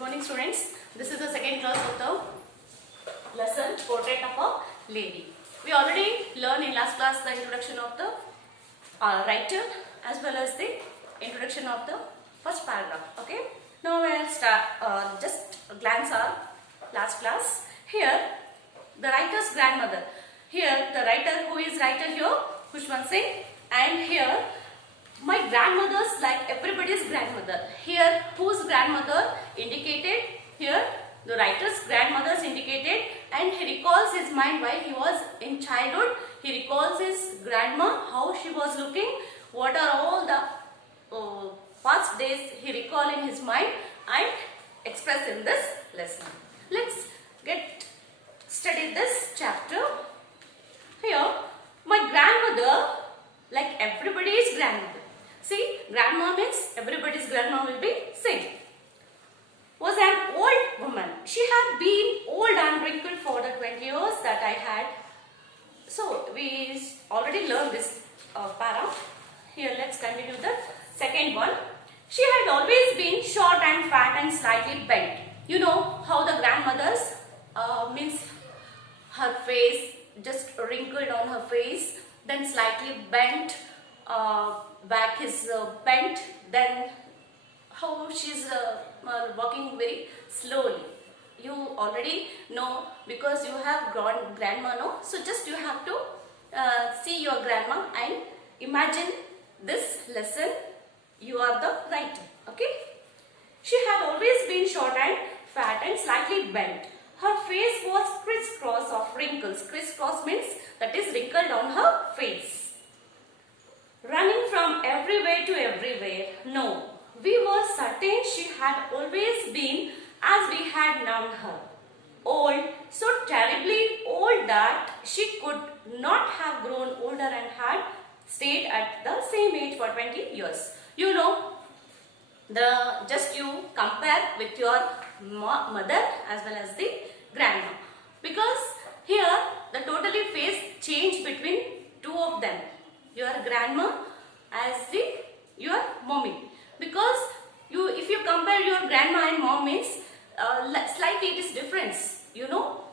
Good morning, students. This is the second class of the lesson Portrait of a Lady. We already learned in last class the introduction of the writer as well as the introduction of the first paragraph. Okay. Now we will start. Just glance our last class. Here, the writer's grandmother. Here, the writer who is writer here, Khushwant Singh, and here. My grandmother's like everybody's grandmother. Here, whose grandmother indicated? Here, the writer's grandmother's indicated, and he recalls his mind while he was in childhood. He recalls his grandma, how she was looking, what are all the past days he recall in his mind and express in this lesson. Let's get study this chapter. Here, my grandmother, like everybody's grandmother. See, grandma means everybody's grandma will be same. Was an old woman. She had been old and wrinkled for the 20 years that I had. So, we already learned this para. Here, let's continue the second one. She had always been short and fat and slightly bent. You know how the grandmothers means her face just wrinkled on her face, then slightly bent. Back is bent, then how she's walking very slowly. You already know because you have grandma, no? So just you have to see your grandma and imagine this lesson. You are the writer, okay? She had always been short and fat and slightly bent. Her face was crisscross of wrinkles. Crisscross means that is wrinkled on her face. Running from everywhere to everywhere. No, we were certain she had always been as we had known her. Old, so terribly old that she could not have grown older and had stayed at the same age for 20 years. You know, just you compare with your mother as well as the grandma. Because here the totally face change between two of them. Your grandma as your mommy, because if you compare your grandma and mom means slightly it is difference. You know,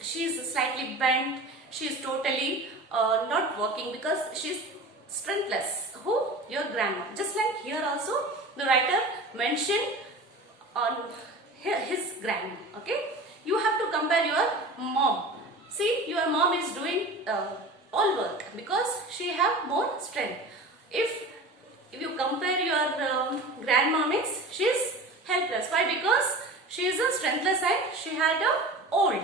she is slightly bent. She is totally not working because she is strengthless. Who? Your grandma. Just like here also the writer mentioned on his grandma. Okay, you have to compare your mom. See, your mom is doing all work because she have more strength. If you compare your grandma means she is helpless. Why? Because she is a strengthless and she had a old.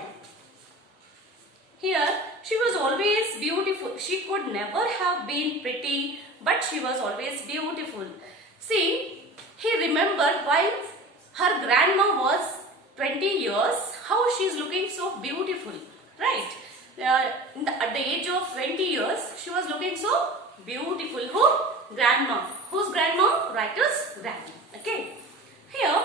Here she was always beautiful. She could never have been pretty, but she was always beautiful. See, he remembered while her grandma was 20 years, how she is looking so beautiful, right? At the age of 20 years, she was looking so beautiful. Who? Grandma. Whose grandma? Writer's grandma. Okay. Here,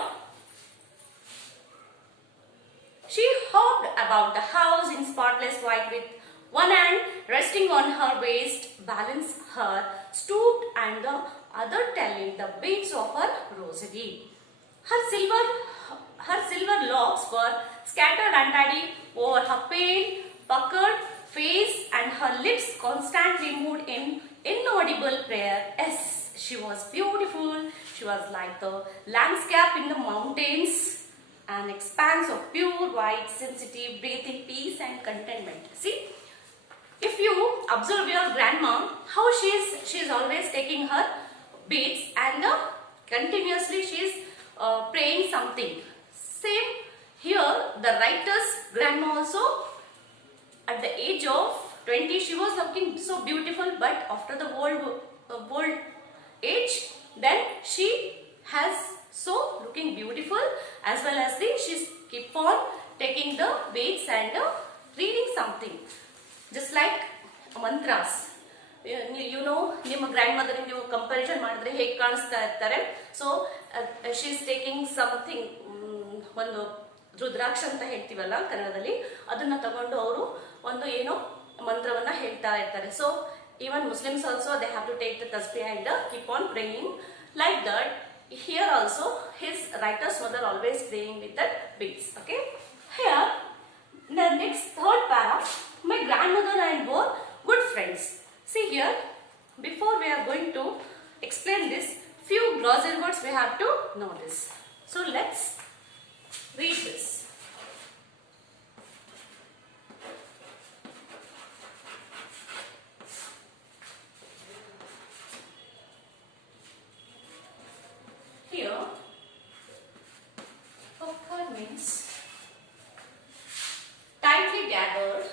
she hopped about the house in spotless white with one hand resting on her waist, balanced her, stooped, and the other telling the beads of her rosary. Her silver locks were scattered untidy over her pale, puckered face, and her lips constantly moved in inaudible prayer. Yes, she was beautiful. She was like the landscape in the mountains, an expanse of pure white, sensitive, breathing peace and contentment. See, if you observe your grandma, how she is always taking her beads and continuously she is praying something. Same here, the writer's grandma also. At the age of 20, she was looking so beautiful, but after the old age, then she has so looking beautiful as well as she's keep on taking the beads and reading something. Just like mantras. You know, ನಿಮ್ಮ grandmother ನೀವು comparison ಮಾಡಿದ್ರೆ ಹೇಗೆ ಕಾಣಿಸ್ತಾ ಇರ್ತಾರೆ. So she is taking something ಒಂದು ರುದ್ರಾಕ್ಷ ಅಂತ ಹೇಳ್ತೀವಲ್ಲ ಕನ್ನಡದಲ್ಲಿ, ಅದನ್ನ ತಗೊಂಡು ಅವರು ಒಂದು ಏನೋ ಮಂತ್ರವನ್ನ ಹೇಳ್ತಾ ಇರ್ತಾರೆ. So even Muslims also they have to take the tasbih and keep on praying like that. Here also his writer's mother always playing with the beads. Okay. Here, the next third para, my grandmother and were good friends. See here, before we are going to explain this, few glossary words we have to know this. So let's read this. Here, occur means tightly gathered,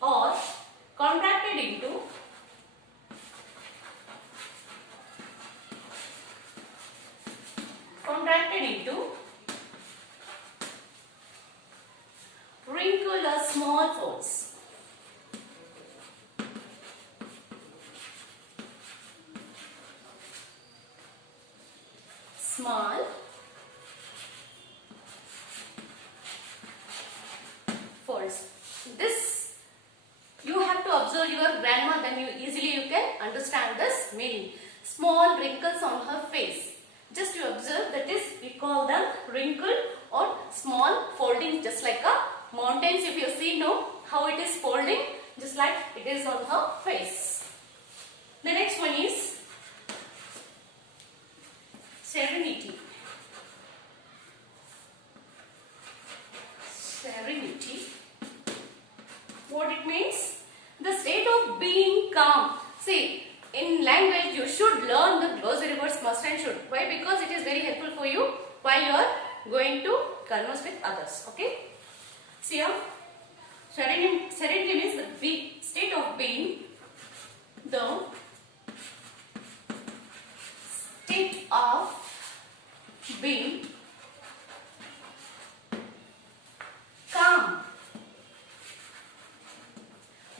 or contracted into, wrinkle or small folds. Small folds. This you have to observe your grandma, then you can understand this meaning. Small wrinkles on her face. Just you observe, that is, we call them wrinkle or small folding, just like a mountains. If you see now how it is folding, just like it is on her face. The next one is serenity. Serenity. What it means? The state of being calm. See, in language you should learn the glossary words must and should. Why? Because it is very helpful for you while you are going to converse with others. Okay. See here, serenity means the state of being, the state of being calm.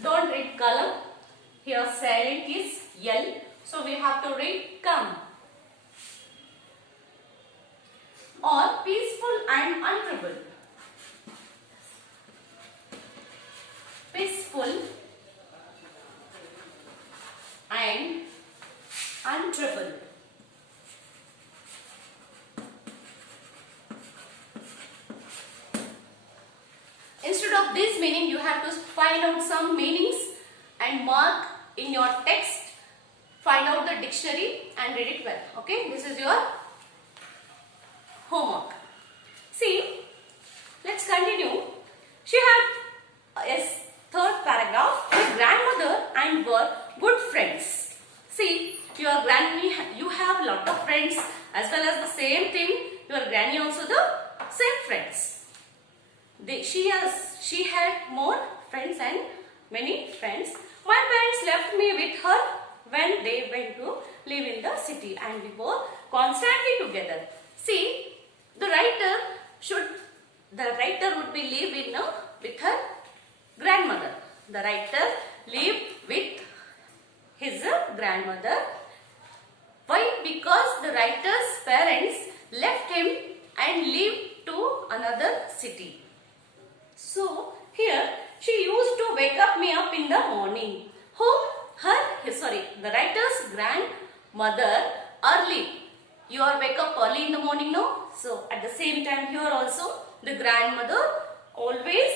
Don't read column. Here silent is L. So we have to read calm. Or peaceful and untroubled. Peaceful and untroubled. Instead of this meaning, you have to find out some meanings and mark in your text. Find out the dictionary and read it well. Okay, this is your homework. See, let's continue. She had a third paragraph. My grandmother and were good friends. See, your granny, you have lot of friends, as well as the same thing. Your granny also the same friends. She had more friends and many friends. My parents left me with her when they went to live in the city, and we were constantly together. See, the writer would be live with her grandmother. The writer lived with his grandmother. Why? Because the writer's parents left him and lived to another city. So here she used to wake me up in the morning. The writer's grandmother early. You are wake up early in the morning, no? So at the same time here also the grandmother always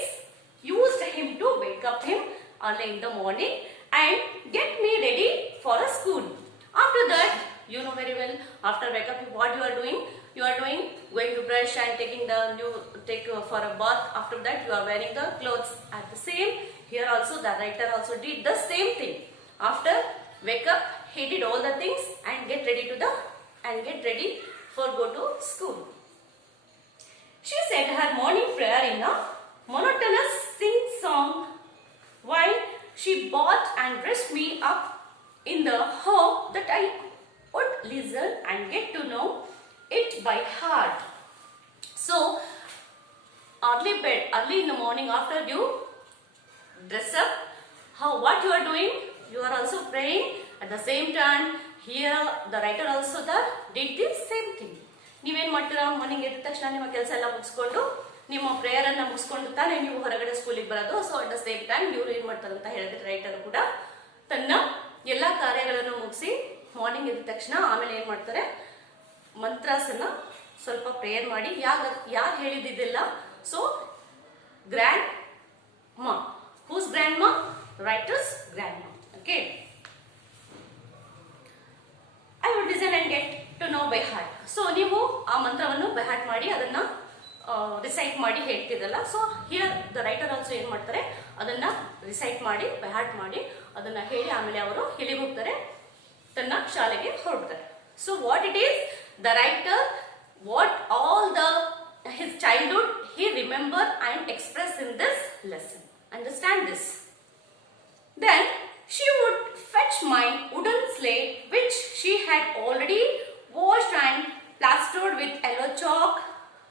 used him to wake up him early in the morning and get me ready for a school. After that, you know very well, after wake up what you are doing? You are going to brush and take for a bath. After that you are wearing the clothes. At the same here also the writer also did the same thing. After wake up he did all the things and get ready for go to school. She said her morning prayer in a monotonous sing song while she bathed and dressed me up in the hope that I would listen and get to know it by heart. So early in the morning after you dress up, what you are doing? You are also praying. At the same time here the writer also did the same thing. ನೀವೇನು ಮಾಡ್ತೀರಾ? Morning ಎದ್ದ ತಕ್ಷಣ ನಿಮ್ಮ ಕೆಲಸ ಎಲ್ಲ ಮುಗಿಸ್ಕೊಂಡು ನಿಮ್ಮ prayer ಅನ್ನ ಮುಗಿಸ್ಕೊಂಡು ತಾನೇ ನೀವು ಹೊರಗಡೆ ಸ್ಕೂಲಿಗೆ ಬರೋದು. So at the same time ಇವ್ರು ಏನ್ ಮಾಡ್ತಾರೆ ಅಂತ ಹೇಳಿದ್ರೆ ರೈಟರ್ ಕೂಡ ತನ್ನ ಎಲ್ಲಾ ಕಾರ್ಯಗಳನ್ನು ಮುಗಿಸಿ ಮಾರ್ನಿಂಗ್ ಎದ್ದ ತಕ್ಷಣ ಆಮೇಲೆ ಏನ್ ಮಾಡ್ತಾರೆ, ಮಂತ್ರಾಸನ್ನ ಸ್ವಲ್ಪ ಪ್ರೇಯರ್ ಮಾಡಿ ಯಾರು ಹೇಳಿದ್ದಿಲ್ಲ. So grandma, whose grandma? Writer's grandma. Okay, I would listen and get to know by heart. So ನೀವು ಆ ಮಂತ್ರವನ್ನು ಬೈ ಹಾರ್ಟ್ ಮಾಡಿ ಅದನ್ನ ರಿಸೈಟ್ ಮಾಡಿ ಹೇಳ್ತಿರಲ್ಲ. So here the writer also ಏನ್ ಮಾಡ್ತಾರೆ, ಅದನ್ನ ರಿಸೈಟ್ ಮಾಡಿ ಬೈ ಹಾರ್ಟ್ ಮಾಡಿ ಅದನ್ನ ಹೇಳಿ ಆಮೇಲೆ ಅವರು ಎಲ್ಲಿಗೆ ಹೋಗ್ತಾರೆ, ತನ್ನ ಶಾಲೆಗೆ ಹೊರಡ್ತಾರೆ. So what it is the writer, what all his childhood he remember and express in this lesson. Understand this. Then she would fetch my wooden slate which she had already washed and plastered with yellow chalk,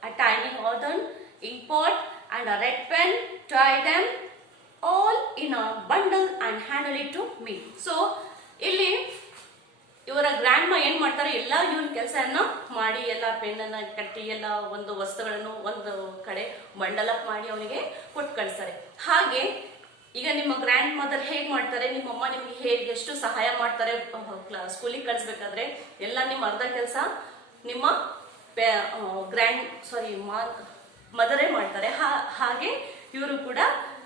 a tiny earthen ink pot and a red pen, tie them all in a bundle and handle it to me. So ಇಲ್ಲಿ ಇವರ grand ಮಾ ಏನ್ ಮಾಡ್ತಾರೆ, ಎಲ್ಲ ಇವನ್ ಕೆಲಸನ ಮಾಡಿ ಎಲ್ಲ pen ಅನ್ನ ಕಟ್ಟಿ ಎಲ್ಲ ಒಂದು ವಸ್ತುಗಳನ್ನು ಒಂದು ಕಡೆ ಬಂಡಲ್ ಅಪ್ ಮಾಡಿ ಅವನಿಗೆ ಕೊಟ್ಟು ಕಳಿಸ್ತಾರೆ. ಹಾಗೆ ಈಗ ನಿಮ್ಮ ಗ್ರ್ಯಾಂಡ್ ಮದರ್ ಹೇಗ್ ಮಾಡ್ತಾರೆ, ನಿಮ್ಮಮ್ಮ ನಿಮ್ಗೆ ಹೇಗೆ ಎಷ್ಟು ಸಹಾಯ ಮಾಡ್ತಾರೆ ಸ್ಕೂಲಿಗೆ ಕಳಿಸ್ಬೇಕಾದ್ರೆ, ಎಲ್ಲ ನಿಮ್ಮ ಅರ್ಧ ಕೆಲಸ ನಿಮ್ಮ ಮದರೇ ಮಾಡ್ತಾರೆ. ಹಾಗೆ ಇವರು ಕೂಡ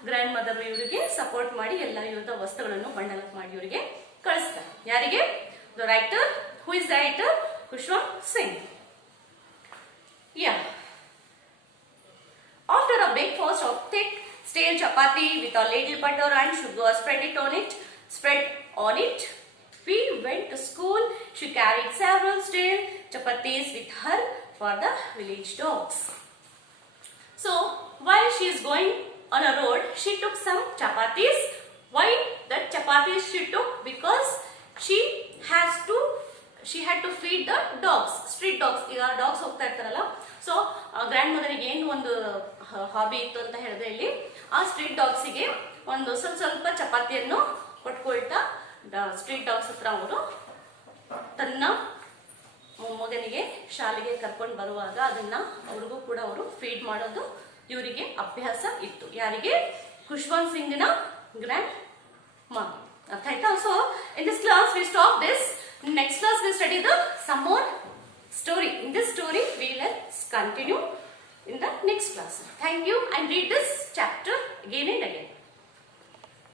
ಗ್ರ್ಯಾಂಡ್ ಮದರ್ ಇವರಿಗೆ ಸಪೋರ್ಟ್ ಮಾಡಿ ಎಲ್ಲ ಇವ್ರದ ವಸ್ತುಗಳನ್ನು ಬಂಡಲ್ ಅಪ್ ಮಾಡಿ ಇವರಿಗೆ ಕಳಿಸ್ತಾರೆ. ಯಾರಿಗೆ? The writer. Who is the writer? Khushwant Singh. Yeah. After a breakfast of thick stale chapati with a little butter and sugar spread on it, we went to school. She carried several stale chapatis with her for the village dogs. So while she is going on a road, she took some chapatis. Why that chapatis she took? Because she had to feed the dogs, street dogs. ಈಗ dogs ಹೋಗ್ತಾ ಇರ್ತಾರಲ್ಲ, so grand ಮದರಿಗೆ ಏನು ಒಂದು hobby ಇತ್ತು ಅಂತ ಹೇಳಿದ್ರೆ ಇಲ್ಲಿ ಆ ಸ್ಟ್ರೀಟ್ ಡಾಗ್ಸಿಗೆ ಒಂದು ಸ್ವಲ್ಪ ಚಪಾತಿಯನ್ನು ಕೊಟ್ಕೊಳ್ತಾ ಸ್ಟ್ರೀಟ್ ಡಾಗ್ಸ್ ಹತ್ರ ಅವರು ತನ್ನ ಮಗನಿಗೆ ಶಾಲೆಗೆ ಕರ್ಕೊಂಡು ಬರುವಾಗ ಅದನ್ನ ಅವ್ರಿಗೂ ಕೂಡ ಅವರು ಫೀಡ್ ಮಾಡೋದು ಇವರಿಗೆ ಅಭ್ಯಾಸ ಇತ್ತು. ಯಾರಿಗೆ? ಖುಷ್ವಂತ್ ಸಿಂಗ್ನ ಗ್ರ್ಯಾಂಡ್ ಮಾ. So in this class we stop this. Next class we study some more story. In this story we will continue in the next class. Thank you, and read this chapter again and again.